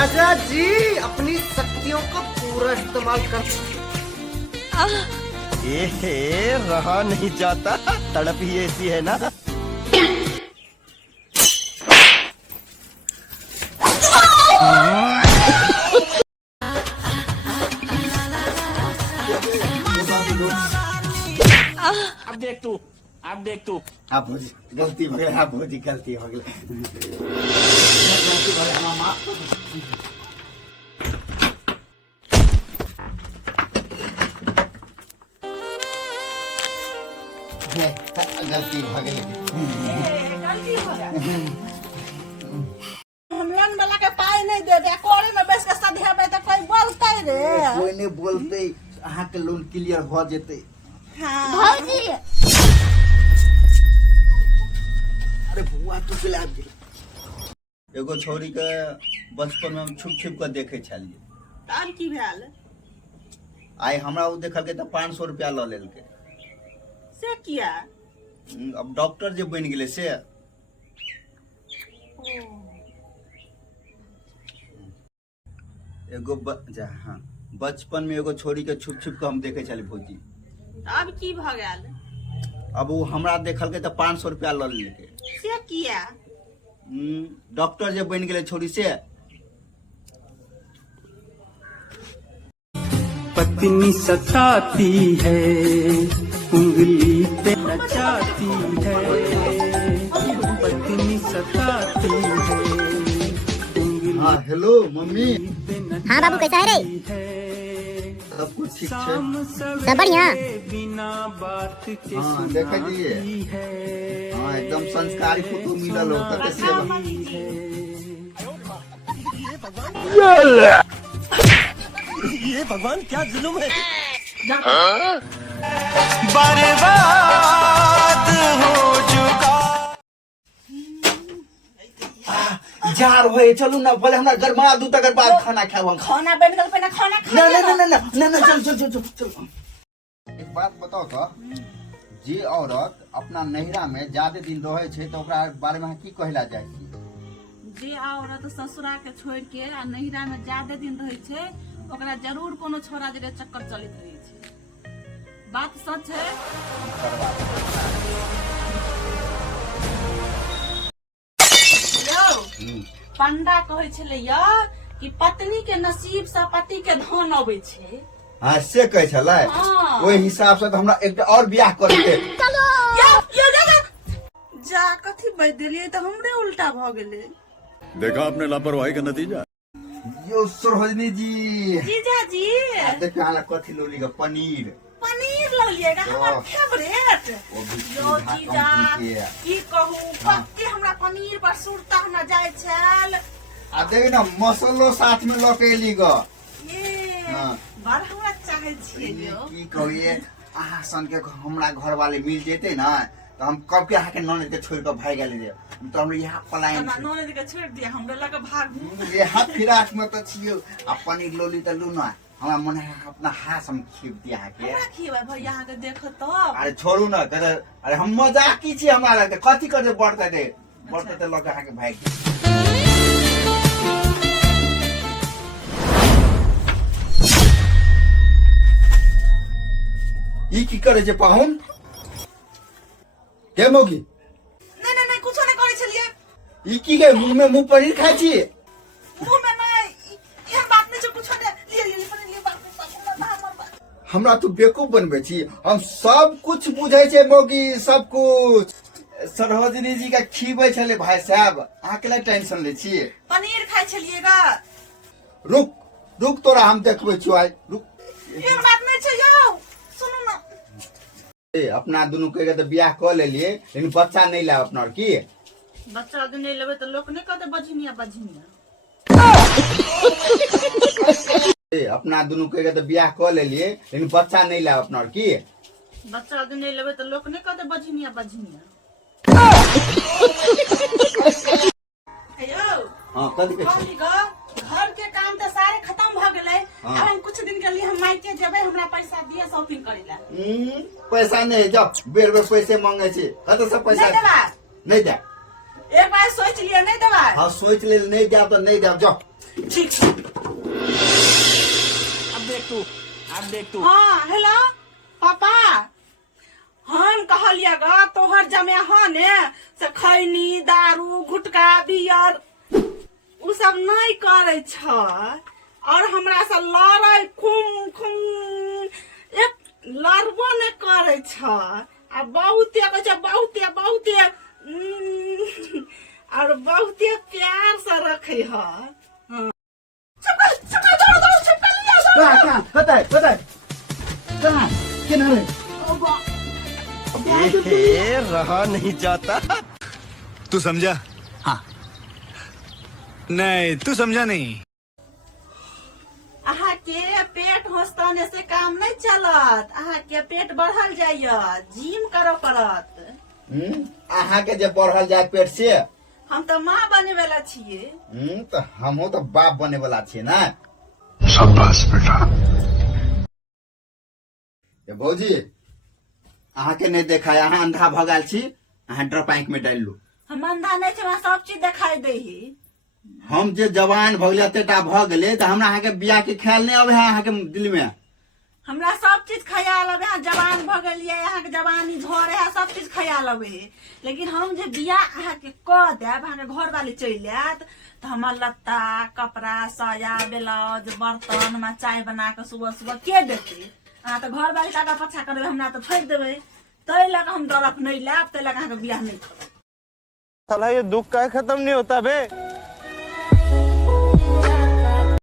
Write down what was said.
राजा जी अपनी शक्तियों का पूरा इस्तेमाल कर। ये रहा नहीं जाता, तड़प ही ऐसी है ना। अब देख तू आप गलती हो गई, आप गलती हो गई। गलती हो गई। हमलन वाला के पाई नहीं दे दे, कोड़ी में बेच के सधिया में तो कोई बोलते रे। कोई नहीं बोलते, अहाँ के लोन क्लियर हो जेते। हां भौजी अरे बुआ तू चला दे। एगो छोरी के बचपन में हम छुप छुप के देखे छलिए। तार की भेल आई हमरा उ देखल के त 500 रुपया ल लेल के। से किया? अब डॉक्टर जे बन गेले से। एगो हाँ बचपन में एगो छोरी के छुप छुप के हम देखे छली भौजी। अब की भ गेल? अब वो हमरा देखल के त 500 रुपया ल लेल के। से किया? डॉक्टर जे बन गेले छोरी से। पत्नी सताती है, उंगली पे नचाती है, पत्नी सताती है, उंगली हाँ हेलो मम्मी। हाँ बाबू कैसा है रे? सब कुछ ठीक है? सब बढ़िया। बिना बात के हाँ देखे दिए। हाँ एकदम संस्कारी फोटो मिलल हो तक से। ये भगवान क्या जुल्म है। बर्बाद हो चुका। जार होए चलू ना, बोले हमरा गरमा दू तकर बाद खाना खाब। खाना बन गेल, पहले खाना खा। ना चल। एक बात बताओ तो, जे औरत अपना नैहरा में ज्यादा दिन रहे छे तो ओकरा बारे में की कहला जाय छी? जे औरत ससुरा के छोड़ के आ नैहरा में ज्यादा दिन रहे छे ओकरा जरूर कोनो छोरा जरे चक्कर चलित रहे छे। बात सच है। पंडा कहे छले या कि पत्नी के नसीब से पति के धन अबै छे। हाँ से कहे छले। हाँ। ओहि हिसाब से तो हमरा एक और बियाह कर के। जा कथी बज देलिए तो हमरे उल्टा भ गेले। देखा आपने लापरवाही का नतीजा। यो सरोजनी जी। जीजा जी देखा आला कथी लोली का पनीर। पनीर लो लिएगा, हमार फेवरेट। यो जीजा की कहूं, कते हमरा पनीर पर सुरता हमरा जाय छल। आ देख ना मसालो साथ में लके ली ग। ये हाँ। बड़ हमरा चाहे छिए यो। की कहिए आहा सन के हमरा घर वाले मिल जेते ना तो हम कब के आके ननद के छोड़ के भाग गेले रे। तो हम यहाँ पलायन ना ननद के छोड़ दिया, हमरे लगे भाग। ये हाथ फिराक में तो छियो। आ पनीर लोली त लू ना, हमरा मन है अपना हाथ हम खीब दिया के। हमरा खिएबै भैया के देख तो। अरे छोड़ू ना करे। अरे हम मजाक की छी हमरा लगे कथी करे बढ़ते दे बढ़ते ते लगे आके भाग। ई की करे जे पाहुन के मोगी? नहीं कुछो नहीं करे छलिए। ई की के मुंह में मुंह पनीर खाई छी? मुंह में नहीं ये बात नहीं जो कुछो दे लिए पनीर लिए बात। हमरा तू बेवकूफ बनबे छी। हम सब कुछ बुझे छे मोगी, सब कुछ। सरोजनी जी का खीबे छले भाई साहब, अहाँ के लिए टेंशन ले छी? पनीर खाई छलिएगा। रुक तोरा हम देखबे छी। आई रुक। ये बात नहीं छै यो, सुनो ना। ए अपना दोनों के तो बियाह कर लेलिए, लेकिन बच्चा नहीं ला अपना की। बच्चा दिन नहीं लेबे तो लोग नहीं कहते बझनिया। ए अपना दोनों के तो बियाह कर लेलिए, लेकिन बच्चा नहीं ला अपना की। बच्चा दिन नहीं लेबे तो लोग नहीं कहते बझनिया। हेयो हां कथि के छी? घर के काम तो सारे खत्म भ गेले। हाँ। अब हम कुछ दिन के लिए हम मायके जेबे, हमरा पैसा दिए शॉपिंग करे ला। पैसा नहीं जब बेर पैसे मांगे छी। कत से पैसा नहीं देबा? नहीं दे। एक बार सोच लिया नहीं देबा। हाँ सोच ले नहीं दे तो नहीं दे। जाओ ठीक है। अब देख तू हाँ हेलो पापा, हम कहलिए गा तोहर जमे हाँ ने से खैनी दारू गुटका बियर उ सब नहीं करे छ और हमरा से लड़ाई खूम खूम एक लड़बो नहीं करे छ आ बहुते कहै छ बहुते बहुते और बहुते प्यार से रखे ह। कहाँ बताए कहाँ किनारे रहा नहीं जाता। तू समझा? हाँ। नहीं तू समझा नहीं। अहा के पेट होस्ताने से काम नहीं चलत, अहा के पेट बढ़ल जाइए, जिम करो पड़त। अहाँ के जे बढ़ल जाए पेट से हम तो माँ बने वाला छिए। तो हमहू तो बाप बने वाला छिए ना। शाबाश बेटा। भौजी अहाँ के नहीं देखा, अहाँ अंधा भगाल छी, अहाँ ड्रप आँख में डाल लू। हम अंधा नहीं छे, सब चीज दिखाई दे ही। हम जे जवान भगले तेटा भ गेले तो हमरा अहाँ के बियाह के ख्याल नहीं आवे है अहाँ के दिल में। हमरा सब चीज ख्याल आवे है, जवान भ गेलिए, अहाँ के जवानी झरे है, सब चीज ख्याल आवे है। लेकिन हम जे बियाह अहाँ के क देब, अहाँ के घर वाली चल आत तो हमर लत्ता कपड़ा साया ब्लाउज बर्तन में चाय बना के सुबह सुबह के देते। अहाँ तो घर वाली का पछा करबे, हमरा तो फेंक देबे। तै लग हम डरफ नहीं लेब, तै लग अहाँ के बियाह नहीं करब। साला ये दुख का खत्म नहीं होता बे।